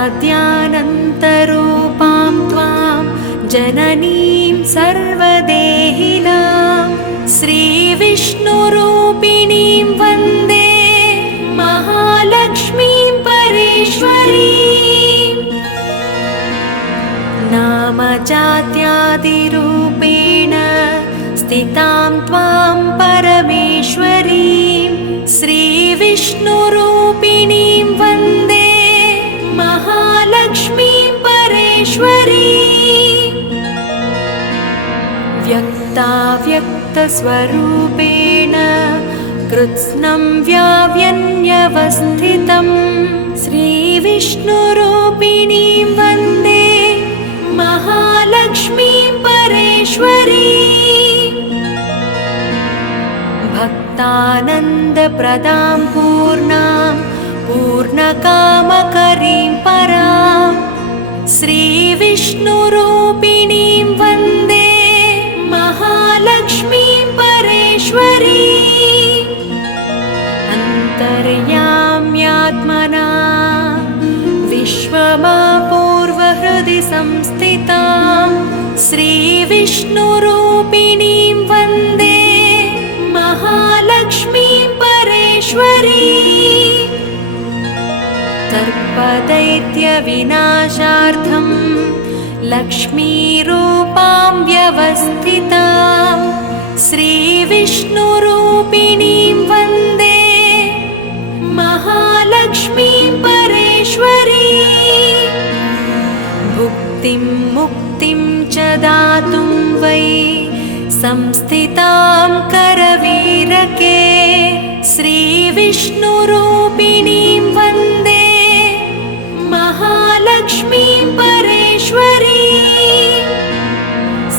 अनाद्यानन्तरूपां त्वां जननीं सर्वदेहिनां श्रीविष्णुरूपिणीं वन्दे महालक्ष्मीं परेश्वरीं। नामजात्यादिरूपेण स्थितां त्वां परमेश्वरीं श्रीविष्णुरूपिणीं वन्दे महालक्ष्मीं परेश्वरीं। व्यक्ताव्यक्तस्वरूपेण कृत्स्नं व्याव्यन्यवस्थितं श्रीविष्णुरूपिणीं वन्दे महालक्ष्मीं परेश्वरीं। भक्तानन्दप्रदां पूर्णां पूर्णकामकरीं परां श्रीविष्णुरूपिणीं वन्दे महालक्ष्मीं परेश्वरीं। अन्तर्याम्यात्मना विश्वमापूर्वहृदि संस्थितां श्रीविष्णुरूपिणीं वन्दे महालक्ष्मीं परेश्वरीं। सर्पदैत्यविनाशार्थं लक्ष्मीरूपां व्यवस्थितां श्रीविष्णुरूपिणीं वन्दे महालक्ष्मीं परेश्वरीं। भुक्तिं मुक्तिं च दातुं वै संस्थितां करवीरके श्रीविष्णुरूपिणीं वन्दे महालक्ष्मीं परेश्वरीं।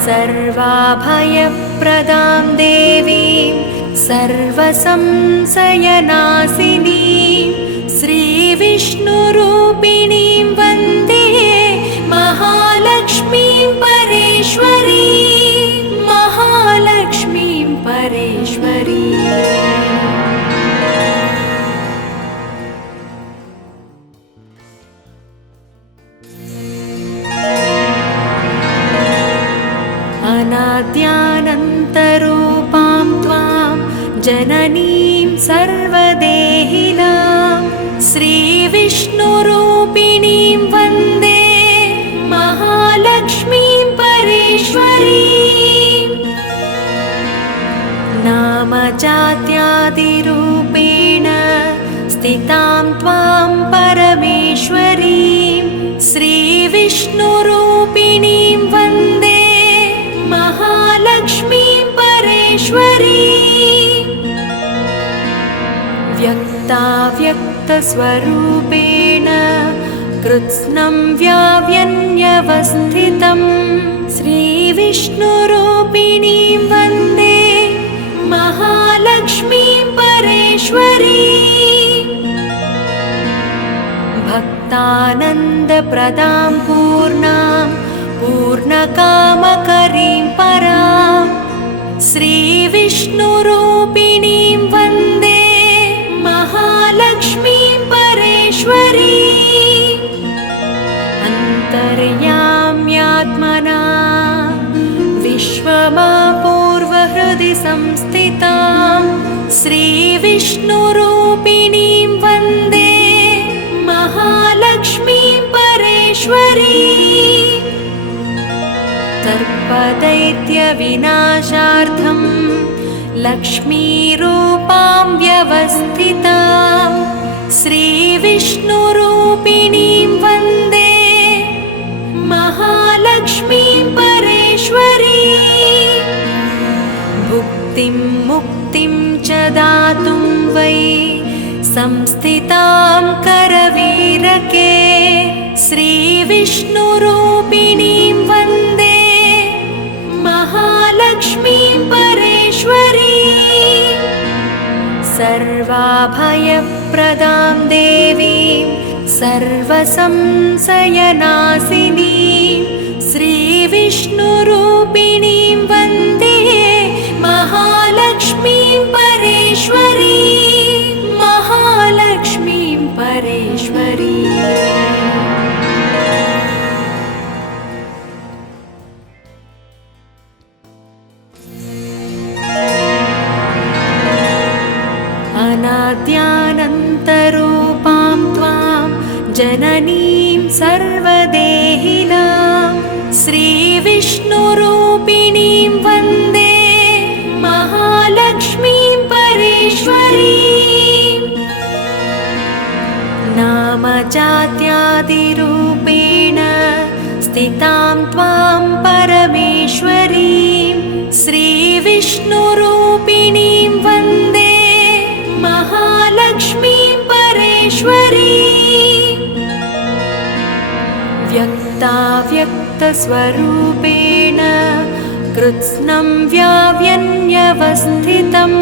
सर्वाभयप्रदां देवीं सर्वसंशयनाशिनीं श्रीविष्णुरूपिणीं वन्दे महालक्ष्मीं परेश्वरीं। महालक्ष्मीं परेश्वरीं। अनाद्यानन्तरूपां त्वां जननीं सर्वदेहिनां श्रीविष्णुरूपिणीं वन्दे महालक्ष्मीं परेश्वरीं। नामजात्यादिरूपेण स्थितां त्वां परमेश्वरीं श्रीविष्णुरूपिणीं वन्दे महालक्ष्मीं परेश्वरीं। व्यक्ताव्यक्तस्वरूपेण कृत्स्नं व्याव्यन्यवस्थितं श्रीविष्णुरूपिणीं वन्दे महालक्ष्मीं परेश्वरीं। भक्तानन्दप्रदां पूर्णां पूर्णकामकरीं परां श्रीविष्णुरूपिणीं वन्दे महालक्ष्मीं परेश्वरीं। अन्तर्याम्यात्मना विश्वमापूर्वहृदि संस्थितां श्रीविष्णुरूपिणीं वन्दे महालक्ष्मीं परेश्वरीं। सर्पदैत्यविनाशार्थं लक्ष्मीरूपां व्यवस्थितां श्रीविष्णुरूपिणीं वन्दे महालक्ष्मीं परेश्वरीं। भुक्तिं मुक्तिं च दातुं वै संस्थितां करवीरके श्रीविष्णुरूपिणीं वन्दे महालक्ष्मीं परेश्वरीं। सर्वाभयप्रदां देवीं सर्वसंशयनाशिनीं श्रीविष्णुरूपिणीं वन्दे महालक्ष्मीं परेश्वरीं। महालक्ष्मीं परेश्वरीं। अनाद्यानन्तरूपां त्वां जननीं सर्वदेहिनां श्रीविष्णुरूपिणीं वन्दे महालक्ष्मीं परेश्वरीम्। नामजात्यादिरूपेण स्थितां त्वां परमेश्वरीं श्रीविष्णुरूपिणीं वन्दे महालक्ष्मीं परेश्वरीम्। व्यक्ताव्यक्तस्वरूपेण कृत्स्नं व्याव्यन्यवस्थितं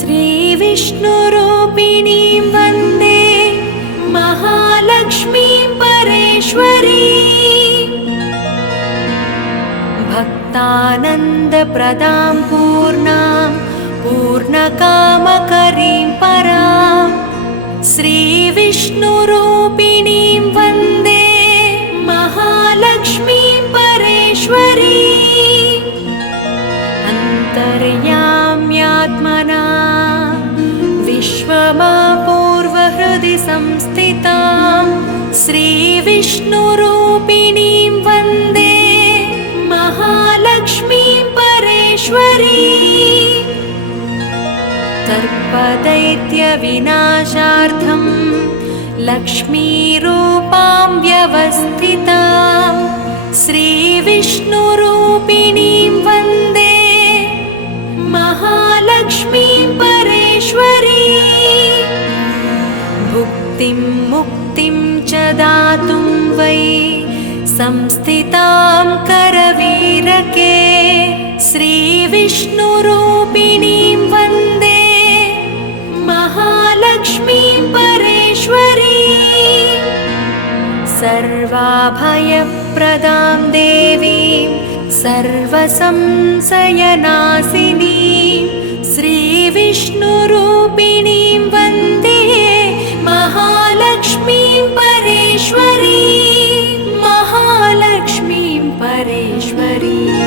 श्रीविष्णुरूपिणीं वन्दे महालक्ष्मीं परेश्वरीम्। भक्तानन्दप्रदां पूर्णां पूर्णकामकरीं परां श्रीविष्णुरूपिणीं वन्दे महालक्ष्मीं परेश्वरीम्। अन्तर्याम्यात्मना विश्वमापूर्वहृदि संस्थितां श्रीविष्णुरूपिणीं वन्दे महालक्ष्मीं परेश्वरीम्। सर्पदैत्यविनाशार्थं लक्ष्मीरूपां व्यवस्थितां श्रीविष्णुरूपिणीं वन्दे महालक्ष्मीं परेश्वरीम्। भुक्तिं मुक्तिं च दातुं वै संस्थितां करवीरके श्रीविष्णुरूपिणीं वन्दे महालक्ष्मीं परेश्वरीम्। सर्वाभयप्रदां देवीं सर्वसंशयनाशिनीं श्रीविष्णुरूपिणीं वन्दे महालक्ष्मीं परेश्वरीम्। महालक्ष्मीं परेश्वरीम्।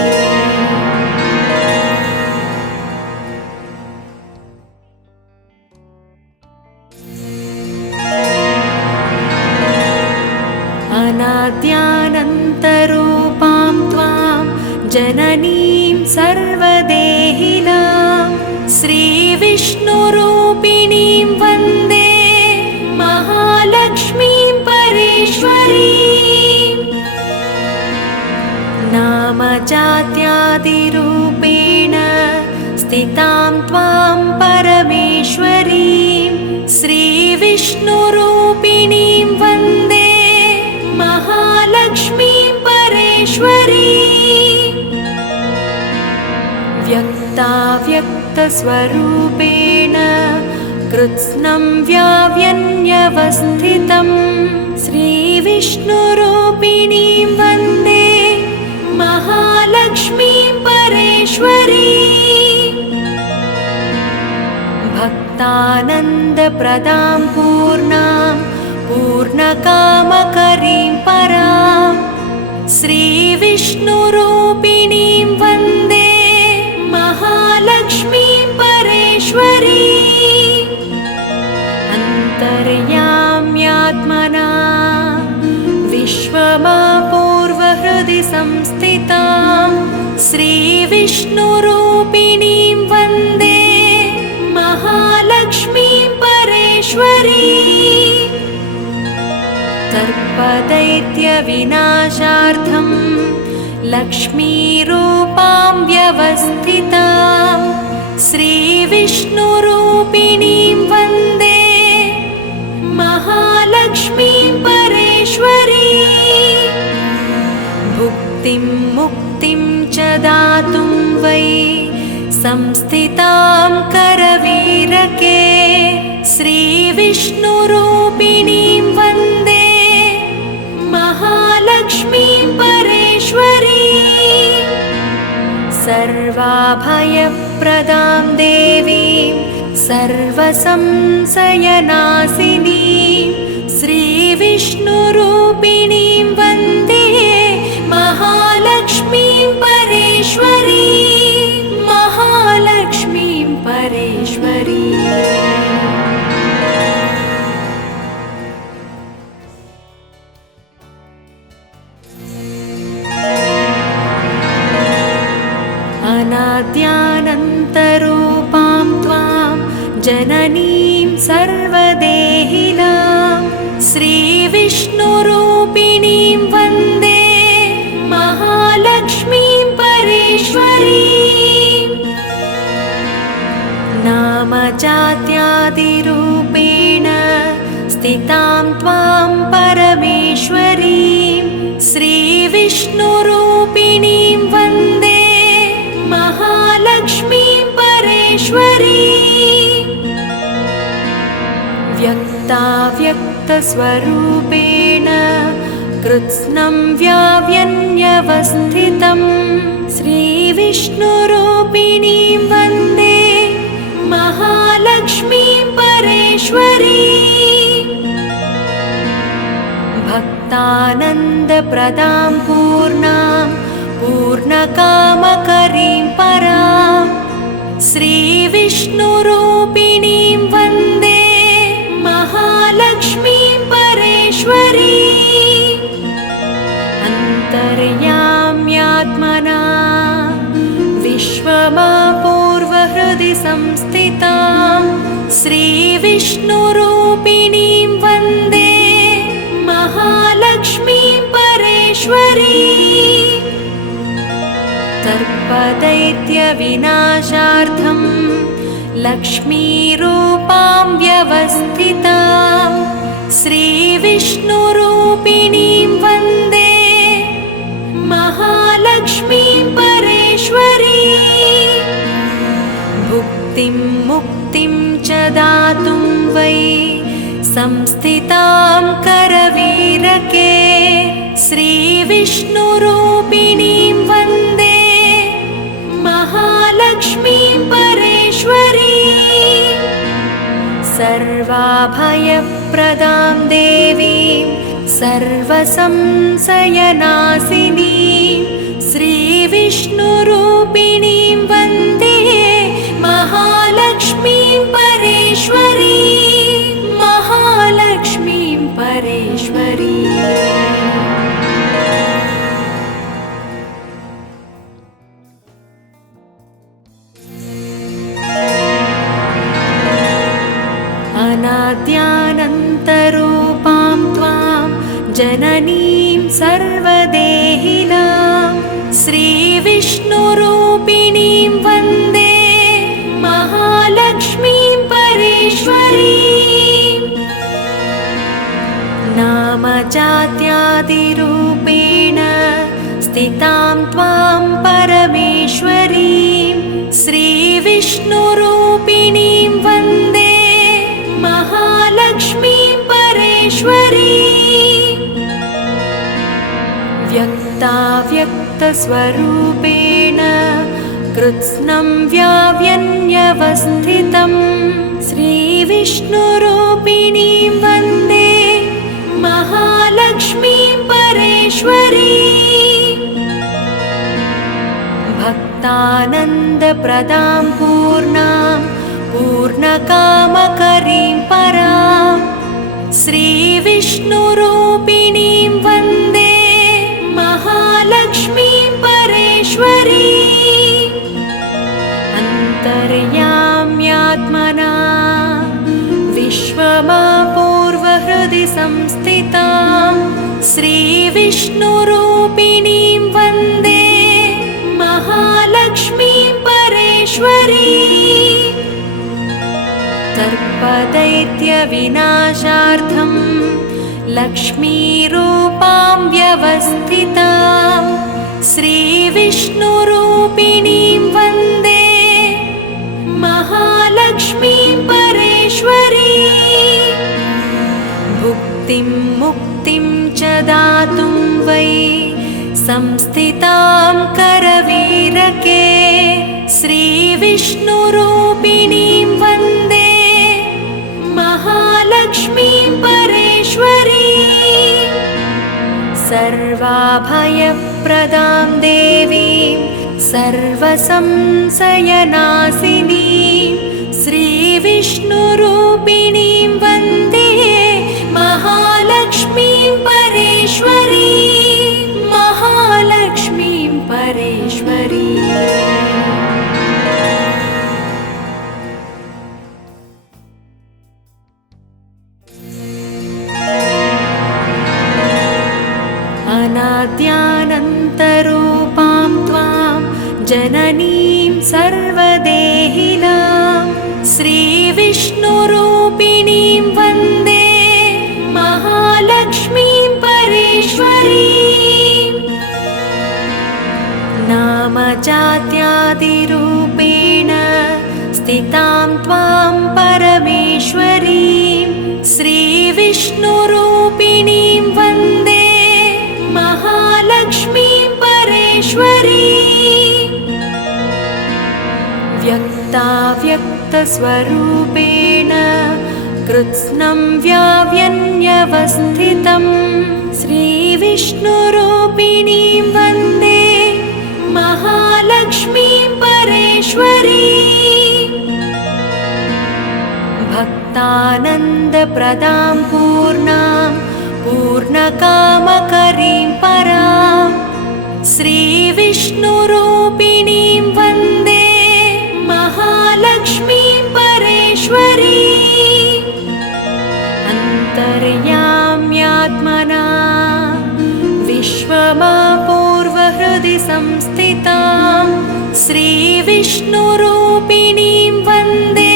अनाद्यानन्तरूपां त्वां जननीं सर्वदेहिनां श्रीविष्णुरूपिणीं वन्दे महालक्ष्मीं परेश्वरीम्। नामजात्यादिरूपेण स्थितां त्वां परमेश्वरीं श्रीविष्णुरूपिणीं वन्दे महालक्ष्मीं परेश्वरीम्। व्यक्ताव्यक्तस्वरूपेण कृत्स्नं व्याव्यन्यवस्थितं श्रीविष्णुरूपिणीं वन्दे महालक्ष्मीं परेश्वरीम्। भक्तानन्दप्रदां पूर्णां पूर्णकामकरीं परां श्रीविष्णुरूपिणीं वन्दे महालक्ष्मीं परेश्वरीम्। अन्तर्याम्यात्मना विश्वमापूर्वहृदि संस्थितां श्रीविष्णुरूपिणीं वन्दे महालक्ष्मीं परेश्वरीम्। सर्पदैत्यविनाशार्थं लक्ष्मीरूपां व्यवस्थितां श्रीविष्णुरूपिणीं वन्दे महालक्ष्मीं परेश्वरीम्। भुक्तिं मुक्तिं च दातुं वै संस्थितां करवीरके श्रीविष्णुरूपिणीं वन्दे महालक्ष्मीं परेश्वरीम्। सर्वाभयप्रदां देवीं सर्वसंशयनाशिनीं श्रीविष्णुरूपिणीं वन्दे महालक्ष्मीं परेश्वरीम्। महालक्ष्मीं परेश्वरीम्। स्थितां त्वां परमेश्वरीं श्रीविष्णुरूपिणीं वन्दे महालक्ष्मीं परेश्वरीं व्यक्ताव्यक्तस्वरूपेण कृत्स्नं व्याव्यन्यवस्थितं श्रीविष्णुरूपिणीं वन्दे महालक्ष्मीं परेश्वरीं भक्तानन्दप्रदां पूर्णां पूर्णकामकरीं परां श्रीविष्णुरूपिणीं वन्दे महालक्ष्मीं परेश्वरीं अन्तर्याम्यात्मना विश्वमापूर्वहृदि संस्थितां श्रीविष्णुरूपिणीं वन्दे महालक्ष्मीं परेश्वरीं सर्पदैत्यविनाशार्थं लक्ष्मीरूपां व्यवस्थितां श्रीविष्णुरूपिणीं वन्दे महालक्ष्मीं परेश्वरीं भुक्तिं मुक्तिं च दातुं वै संस्थितां करवीरके श्रीविष्णुरूपिणीं वन्दे महालक्ष्मीं परेश्वरीं सर्वाभयप्रदां देवीं सर्वसंशयनाशिनीं श्रीविष्णुरूपिणीं वन्दे महालक्ष्मीं परेश्वरीं महालक्ष्मीं परेश्वरीं अनाद्यानन्तरूपां त्वां जननीं सर्वदेहिनां श्रीविष्णुरूपिणीं वन्दे महालक्ष्मीं परेश्वरीं नामजात्यादिरूपेण स्थितां त्वां परमेश्वरीं श्रीविष्णुरूपिणीं वन्दे महालक्ष्मीं परेश्वरीं व्यक्ताव्यक्तस्वरूपेण कृत्स्नं व्याव्यन्यवस्थितं श्रीविष्णुरूपिणीं वन्दे महालक्ष्मीं परेश्वरीं भक्तानन्दप्रदां पूर्णां पूर्णकामकरीं परां श्रीविष्णुरूपिणीं वन्दे महालक्ष्मीं परेश्वरीं अन्तर्याम्यात्मना विश्वमापूर्वहृदि संस्थितां श्रीविष्णुरूपिणीं वन्दे महालक्ष्मीं परेश्वरीं सर्पदैत्यविनाशार्थं लक्ष्मीरूपां व्यवस्थितां श्रीविष्णुरूपिणीं वन्दे महालक्ष्मीं परेश्वरीं भुक्तिं मुक्तिं च दातुं वै संस्थितां करवीरके श्रीविष्णुरूपिणीं वन्दे महालक्ष्मीं परेश्वरीं सर्वाभयप्रदां देवीं सर्वसंशयनाशिनीं श्रीविष्णुरूपिणीं वन्दे महालक्ष्मीं परेश्वरीं महालक्ष्मीं परेश्वरीं अनाद्यानन्तरूपां त्वां जननीं सर्वदेहिनां श्रीविष्णुरूपिणीं वन्दे श्रीविष्णुरूपिणीं वन्दे महालक्ष्मीं परेश्वरीं व्यक्ताव्यक्तस्वरूपेण कृत्स्नं व्याव्यन्यवस्थितं श्रीविष्णुरूपिणीं वन्दे महालक्ष्मीं परेश्वरीं भक्तानन्दप्रदां पूर्णां पूर्णकामकरीं परां श्रीविष्णुरूपिणीं वन्दे महालक्ष्मीं परेश्वरीं अन्तर्याम्यात्मना विश्वमापूर्वहृदि संस्थितां श्रीविष्णुरूपिणीं वन्दे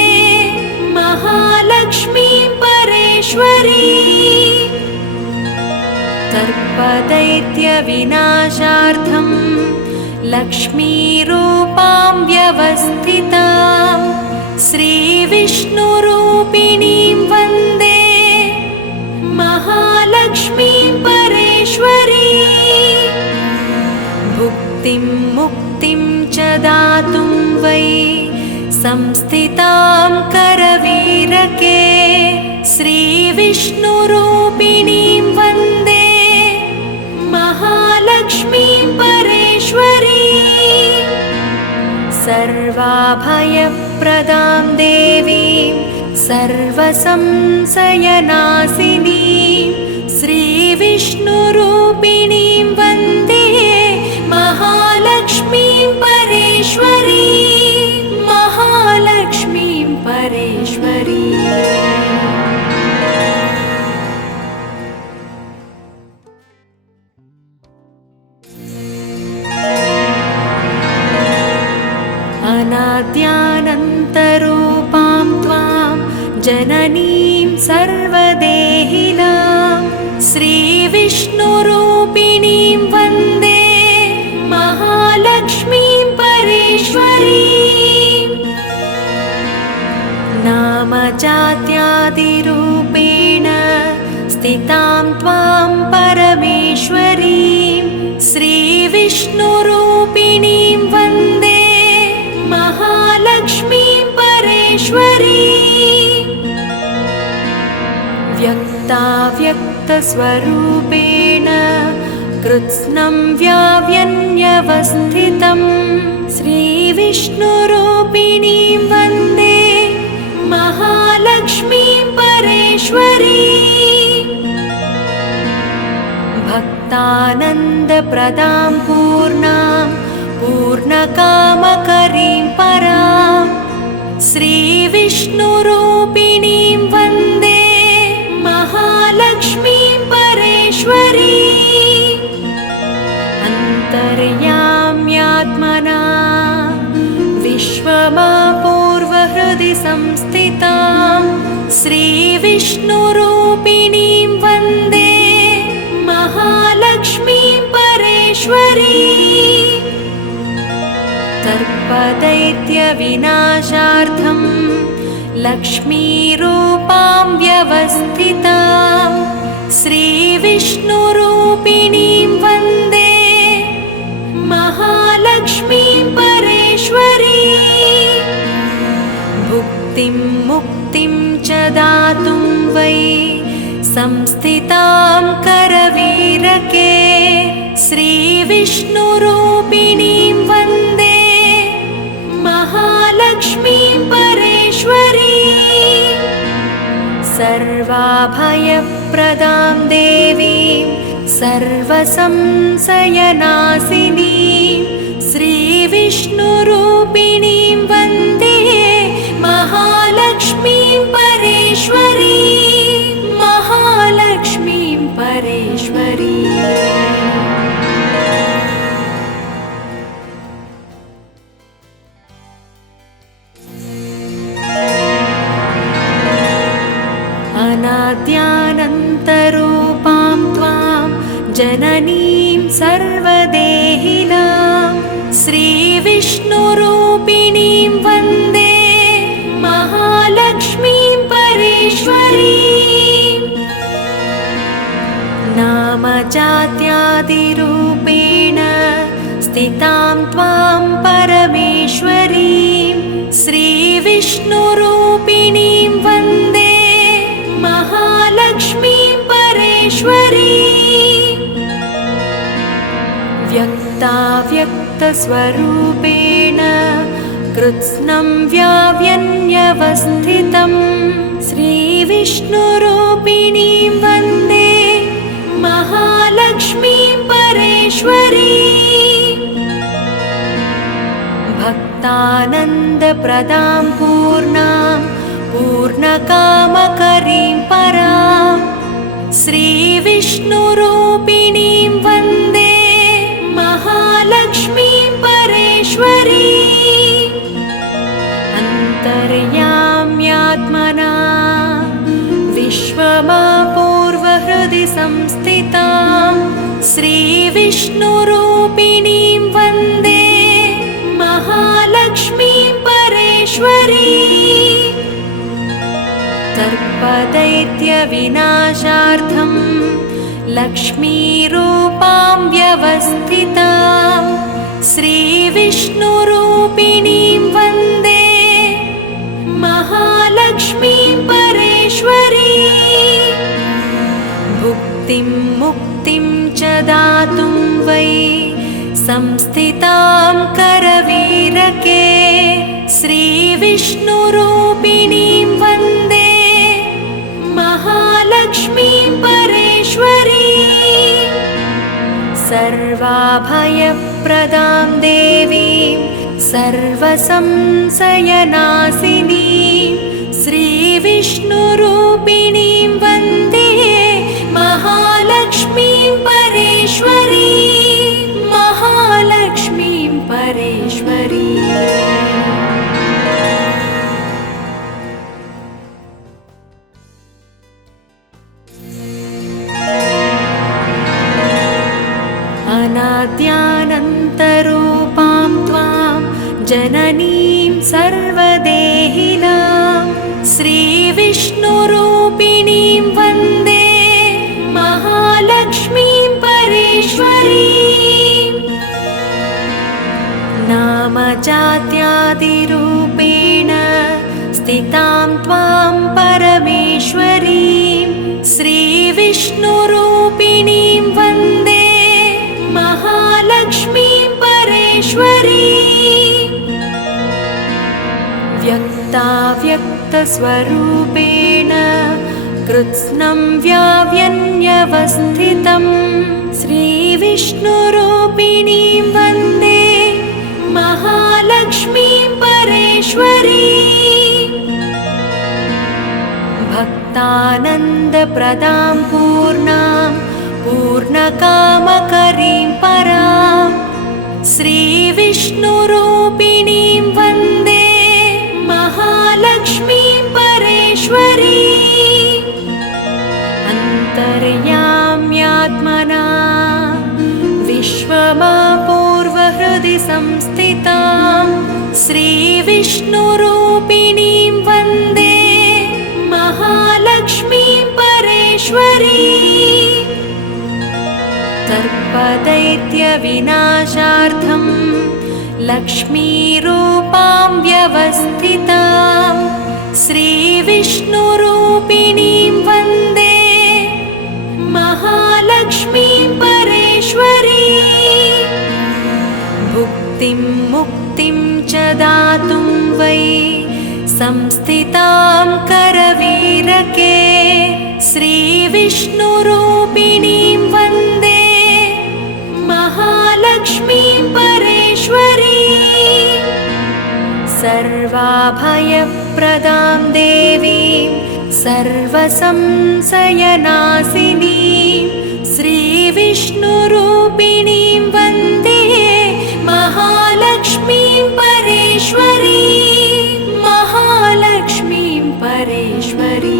महालक्ष्मीं परेश्वरीं सर्पदैत्यविनाशार्थं लक्ष्मीरूपां व्यवस्थितां श्रीविष्णुरूपिणीं वन्दे महालक्ष्मीं परेश्वरीं भुक्तिं मुक्तिं च दातुं वै संस्थितां करवीरके श्रीविष्णुरूपिणीं वन्दे महालक्ष्मीं परेश्वरीं सर्वाभयप्रदां देवीं सर्वसंशयनाशिनीं श्रीविष्णुरूपिणीं वन्दे महालक्ष्मीं परेश्वरीं महालक्ष्मीं परेश्वरीं अनाद्यानन्तरूपां त्वां जननीं सर्वदेहिनां श्रीविष्णुरूपिणीं वन्दे महालक्ष्मीं परेश्वरीं नामजात्यादिरूपेण स्थितां त्वां परमेश्वरीं श्रीविष्णुरूपिणीं वन्दे महालक्ष्मीं परेश्वरीं व्यक्ताव्यक्तस्वरूपेण कृत्स्नं व्याव्यन्यवस्थितं श्रीविष्णुरूपिणीं वन्दे महालक्ष्मीं परेश्वरीं भक्तानन्दप्रदां पूर्णां पूर्णकामकरीं परां श्रीविष्णुरूपिणीं वन्दे महालक्ष्मीं परेश्वरीं अन्तर्याम्यात्मना विश्वमापूर्वहृदि संस्थितां श्रीविष्णुरूपिणीं वन्दे महालक्ष्मीं परेश्वरीं सर्पदैत्यविनाशार्थं लक्ष्मीरूपां व्यवस्थितां श्रीविष्णुरूपिणीं वन्दे महालक्ष्मीं परेश्वरीं भुक्तिं मुक्तिं च दातुं वै संस्थितां करवीरके श्रीविष्णुरूपिणीं वन्दे महालक्ष्मीं परेश्वरीं सर्वाभयप्रदां देवीं सर्वसंशयनाशिनीं श्रीविष्णुरूपिणीं वन्दे महालक्ष्मीं परेश्वरीं महालक्ष्मीं परेश्वरीं अनाद्यानन्तरूपां त्वां जननीं सर्वदेहिनां श्रीविष्णुरूपिणीं वन्दे महालक्ष्मीं परेश्वरीं महालक्ष्मीं परेश्वरीं व्यक्ताव्यक्तस्वरूपेण कृत्स्नं व्याव्यन्यवस्थितं श्रीविष्णुरूपिणीं वन्दे महालक्ष्मीं परेश्वरीं भक्तानन्दप्रदां पूर्णां पूर्णकामकरीं परां श्रीविष्णुरूपिणीं वन्दे महालक्ष्मीं परेश्वरीं अन्तर्याम्यात्मना विश्वमापूर्वहृदि संस्थितां श्रीविष्णुरूपिणीं वन्दे महालक्ष्मीं परेश्वरीं सर्पदैत्यविनाशार्थं लक्ष्मीरूपां व्यवस्थितां श्रीविष्णुरूपिणीं वन्दे महालक्ष्मीं परेश्वरीं भुक्तिं मुक्तिं च दातुं वै संस्थितां करवीरके श्रीविष्णुरूपिणीं वन्दे महालक्ष्मीं परेश्वरीं सर्वाभयप्रदां देवीं सर्वसंशयनाशिनीं श्रीविष्णुरूपिणीं वन्दे महालक्ष्मीं परेश्वरीं महालक्ष्मीं परेश्वरीं अनाद्यानन्तरूपां त्वां जननीं सर्वदेहिनां श्रीविष्णुरूपिणीं वन्दे महालक्ष्मीं परेश्वरीं नामजात्यादिरूपेण स्थितां त्वां परमेश्वरीं श्रीविष्णुरूपिणीं वन्दे महालक्ष्मीं परेश्वरीं व्यक्ताव्यक्तस्वरूपेण कृत्स्नं व्याव्यन्यवस्थितं श्रीविष्णुरूपिणीं वन्दे महालक्ष्मीं परेश्वरीं भक्तानन्दप्रदां पूर्णां पूर्णकामकरीं परां श्रीविष्णुरूपिणीं वन्दे महालक्ष्मीं परेश्वरीं अन्तर्याम्यात्मना विश्वमापूर्वहृदि संस्थितां श्रीविष्णुरूपिणीं वन्दे महालक्ष्मीं परेश्वरीं सर्पदैत्यविनाशार्थं लक्ष्मीरूपां व्यवस्थितां श्रीविष्णुरूपिणीं वन्दे महालक्ष्मीं परेश्वरीं भुक्तिं मुक्तिं च दातुं वै संस्थितां करवीरके श्रीविष्णुरूपिणीं वन्दे महालक्ष्मीं परेश्वरीं सर्वाभयप्रदां देवीं सर्वसंशयनाशिनीं श्रीविष्णुरूपिणीं वन्दे महालक्ष्मीं परेश्वरीं महालक्ष्मीं परेश्वरीं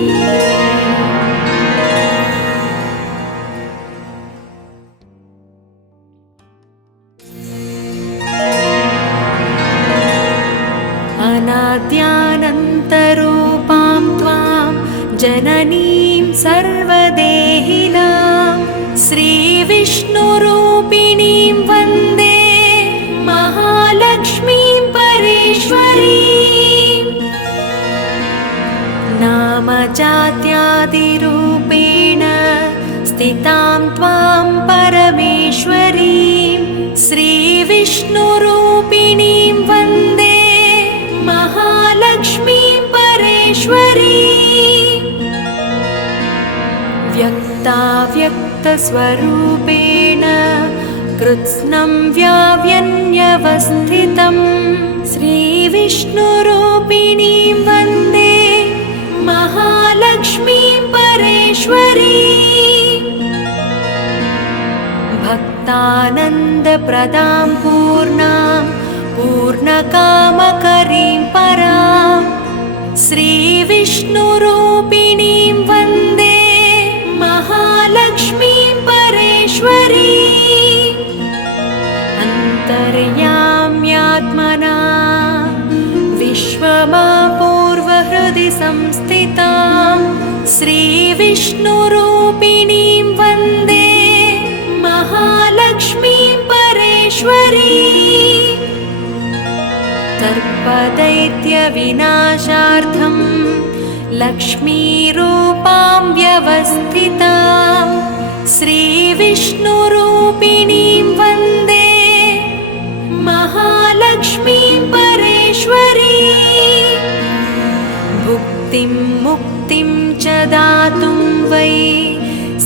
अनाद्यानन्तरूपां त्वां जननीं सर्वदेहिनां श्रीविष्णुरूपिणीं वन्दे महालक्ष्मीं परेश्वरीं नामजात्यादिरूपेण परेश्वरी व्यक्ताव्यक्तस्वरूपेण कृत्स्नं व्याव्यन्यवस्थितं श्रीविष्णुरूपिणीं वन्दे महालक्ष्मीं परेश्वरी भक्तानन्दप्रदां पूर्णां पूर्णकामकरीं परां श्रीविष्णुरूपिणीं वन्दे महालक्ष्मीं परेश्वरी अन्तर्याम्यात्मना विश्वमापूर्वहृदि संस्थितां श्रीविष्णुरूपिणीं वन्दे महालक्ष्मीं परेश्वरी सर्पदैत्यविनाशार्थं लक्ष्मीरूपां व्यवस्थितां श्रीविष्णुरूपिणीं वन्दे महालक्ष्मीं परेश्वरी भुक्तिं मुक्तिं च दातुं वै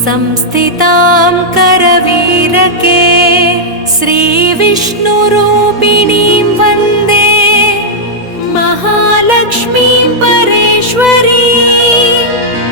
संस्थितां करवीरके श्रीविष्णुरूपिणी